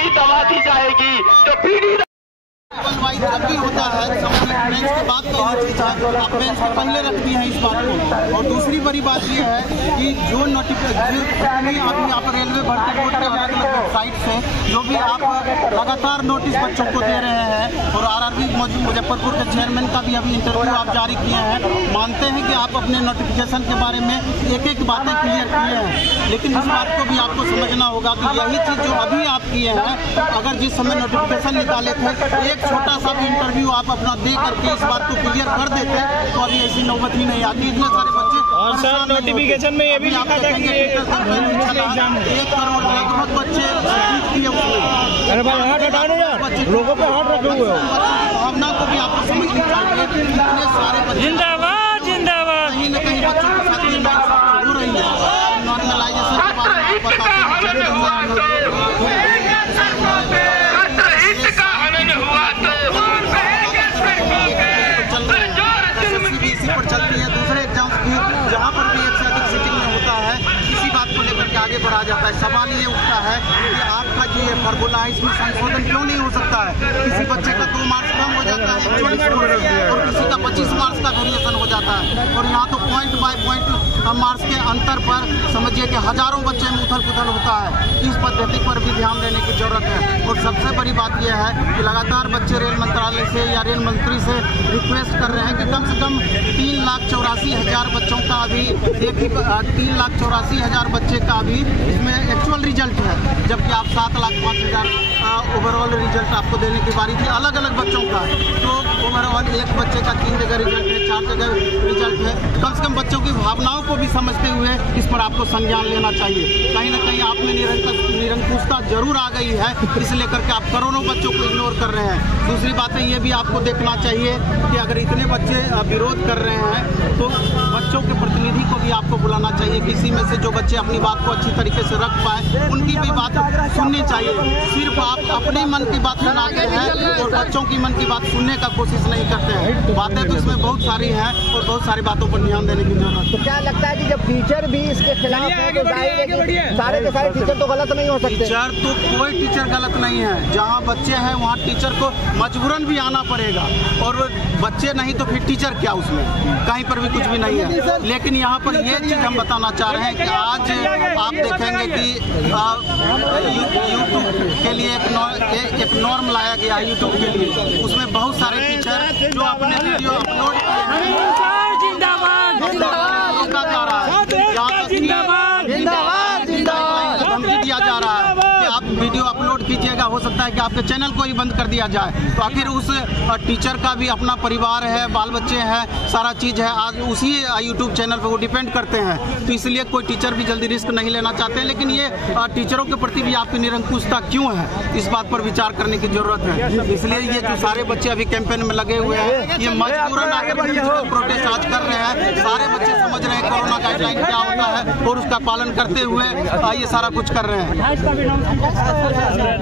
गोली दबा दी जाएगी। जो पीढ़ी जब भी होता है बेंच की बात तो ये चीज है, आप बेंच को पहले रख दिए हैं इस बात को। और दूसरी बड़ी बात ये है कि जो नोटिफिकेशन अभी आप रेलवे भर्ती बोर्ड के अलग अलग वेबसाइट से जो भी आप लगातार नोटिस बच्चों को दे रहे हैं, और आरआरबी मुजफ्फरपुर के चेयरमैन का भी अभी इंटरव्यू आप जारी किए हैं, मानते हैं कि आप अपने नोटिफिकेशन के बारे में एक एक बातें क्लियर किए हैं, लेकिन इस बात को भी आपको समझना होगा कि यही चीज़ जो अभी आप किए हैं, अगर जिस समय नोटिफिकेशन निकाले थे एक छोटा सा भी इंटरव्यू आप अपना दे करके इस बात को क्लियर कर देते तो अभी ऐसी नौबत ही नहीं आती। इतने सारे बच्चे और सर नोटिफिकेशन में ये भी लिखा था कि 1 करोड़ लगभग बच्चे किए उसमें। अरे भाई हाथ हटाने यार, लोगों पे हाथ रखे हुए हो। भावना को भी आपको समझनी चाहिए। इतने सारे बच्चे जिंदाबाद जिंदाबाद कहीं न कहीं बच्चों के साथ ये हो रही है। नॉर्मलाइजेशन के बारे में बताते हैं पर चलती है, दूसरे एग्जाम्स भी जहाँ पर भी 1 से अधिक सीटिंग में होता है, इसी बात को लेकर के आगे बढ़ा जाता है। सवाल ये उठता है कि आपका जो ये फार्मूला है इसमें संशोधन क्यों नहीं हो सकता है। किसी बच्चे का 2 मार्क्स कम हो जाता है और किसी का 25 मार्क्स का वेरिएशन हो जाता है, और यहाँ तो पॉइंट बाय पॉइंट मार्क्स के अंतर पर समझिए कि हजारों बच्चे में उथल पुथल होता है। इस पद्धति पर भी ध्यान देने की जरूरत है। और सबसे बड़ी बात यह है कि लगातार बच्चे रेल मंत्रालय से या रेल मंत्री से रिक्वेस्ट कर रहे हैं कि कम से कम 3,84,000 बच्चों का अभी 3,84,000 बच्चे का अभी इसमें एक्चुअल रिजल्ट है, जबकि आप 7,05,000 ओवरऑल रिजल्ट आपको देने की बारी थी अलग अलग बच्चों का। तो ओवरऑल एक बच्चे का 3 जगह रिजल्ट है, 4 जगह रिजल्ट है। कम से कम बच्चों की भावनाओं को भी समझते हुए इस पर आपको संज्ञान लेना चाहिए। कहीं ना कहीं आप में निरंकुशता जरूर आ गई है, इस लेकर के आप करोड़ों बच्चों को इग्नोर कर रहे हैं। दूसरी बात है ये भी आपको देखना चाहिए कि अगर इतने बच्चे विरोध कर रहे हैं तो बच्चों के प्रतिनिधि को भी आपको बुलाना चाहिए। किसी में से जो बच्चे अपनी बात को अच्छी तरीके से रख पाए उनकी भी बात सुननी चाहिए। सिर्फ आप अपने मन की बात सुनाते हैं और बच्चों की मन की बात सुनने का कोशिश नहीं करते हैं। बातें तो इसमें बहुत सारी हैं और बहुत सारी बातों पर ध्यान देने की जरूरत है। तो क्या लगता है कि जब टीचर भी इसके खिलाफ है तो सारे के सारे टीचर तो गलत नहीं हो सकते? टीचर तो कोई टीचर गलत नहीं है। जहाँ बच्चे हैं वहाँ टीचर को मजबूरन भी आना पड़ेगा, और बच्चे नहीं तो फिर टीचर क्या, उसमें कहीं पर भी कुछ भी नहीं है। लेकिन यहाँ पर ये चीज़ हम बताना चाह रहे हैं कि आज आप देखेंगे कि यूट्यूब के लिए एक नॉर्म लाया गया यूट्यूब के लिए, उसमें बहुत सारे टीचर जो अपने वीडियो अपलोड धमकी दिया जा रहा है कि आप वीडियो अपलोड कीजिएगा, हो सकता है कि आपके चैनल को ही बंद कर दिया जाए। तो आखिर उस टीचर का भी अपना परिवार है, बाल बच्चे हैं, सारा चीज़ है, आज उसी यूट्यूब चैनल पर वो डिपेंड करते हैं। तो इसलिए कोई टीचर भी जल्दी रिस्क नहीं लेना चाहते। लेकिन ये टीचरों के प्रति भी आपकी निरंकुशता क्यों है, इस बात पर विचार करने की जरूरत है। इसलिए ये जो सारे बच्चे अभी कैंपेन में लगे हुए हैं, ये मजबूरन आकर प्रोटेस्ट आज कर रहे हैं। सारे बच्चे समझ रहे हैं कोरोना गाइडलाइन क्या होता है और उसका पालन करते हुए ये सारा कुछ कर रहे हैं।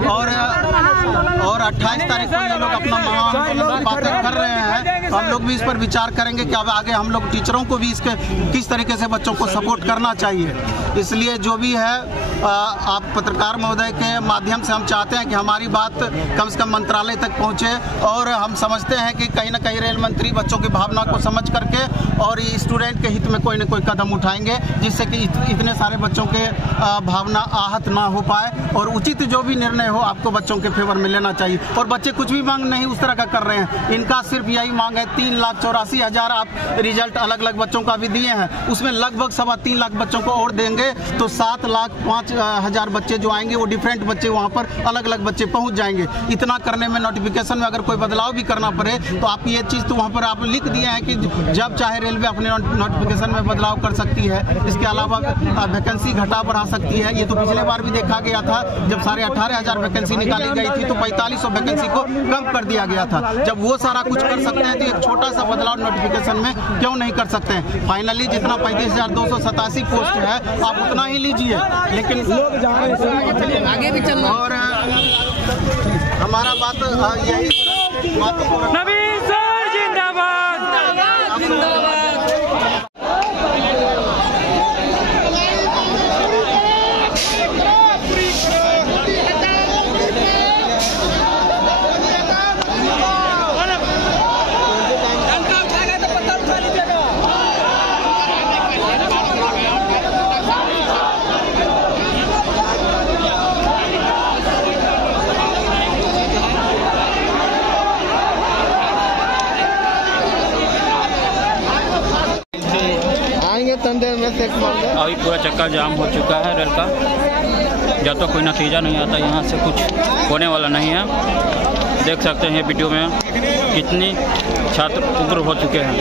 और 28 तारीख को ये लोग अपना महाआंदोलन बातें कर रहे हैं। हम लोग भी इस पर विचार करेंगे कि अब आगे हम लोग टीचरों को भी इसके किस तरीके से बच्चों को सपोर्ट करना चाहिए। इसलिए जो भी है आप पत्रकार महोदय के माध्यम से हम चाहते हैं कि हमारी बात कम से कम मंत्रालय तक पहुंचे, और हम समझते हैं कि कहीं ना कहीं रेल मंत्री बच्चों की भावना को समझ करके और स्टूडेंट के हित में कोई न कोई कदम उठाएंगे, जिससे कि इतने सारे बच्चों के भावना आहत ना हो पाए, और उचित जो भी निर्णय हो आपको बच्चों के फेवर में लेना चाहिए। और बच्चे कुछ भी मांग नहीं उस तरह का कर रहे हैं, इनका सिर्फ यही मांग है 3,84,000 आप रिजल्ट अलग अलग बच्चों का भी दिए हैं, उसमें लगभग 3.25 लाख बच्चों को और देंगे तो 7,05,000 बच्चे जो आएंगे वो डिफरेंट बच्चे वहाँ पर अलग अलग बच्चे पहुँच जाएंगे। इतना करने में नोटिफिकेशन में अगर कोई बदलाव भी करना पड़े तो आप ये चीज़ तो वहाँ पर आप लिख दिए हैं कि जब चाहे रेलवे अपने नोटिफिकेशन में बदलाव कर सकती है। इसके अलावा वैकेंसी घटा बढ़ा सकती है। ये तो पिछले बार भी देखा गया था, जब 18,500 वैकेंसी निकाली गई थी तो 4500 वैकेंसी को कम कर दिया गया था। जब वो सारा कुछ कर सकते हैं तो एक छोटा सा बदलाव नोटिफिकेशन में क्यों नहीं कर सकते हैं। फाइनली जितना 35,287 पोस्ट है आप उतना ही लीजिए, लेकिन आगे भी चलना। और हमारा बात यही नवीन सर जिंदाबाद जिंदाबाद। अभी पूरा चक्का जाम हो चुका है रेल का। जब तक कोई नतीजा नहीं आता यहाँ से कुछ होने वाला नहीं है। देख सकते हैं वीडियो में कितनी छात्र उग्र हो चुके हैं।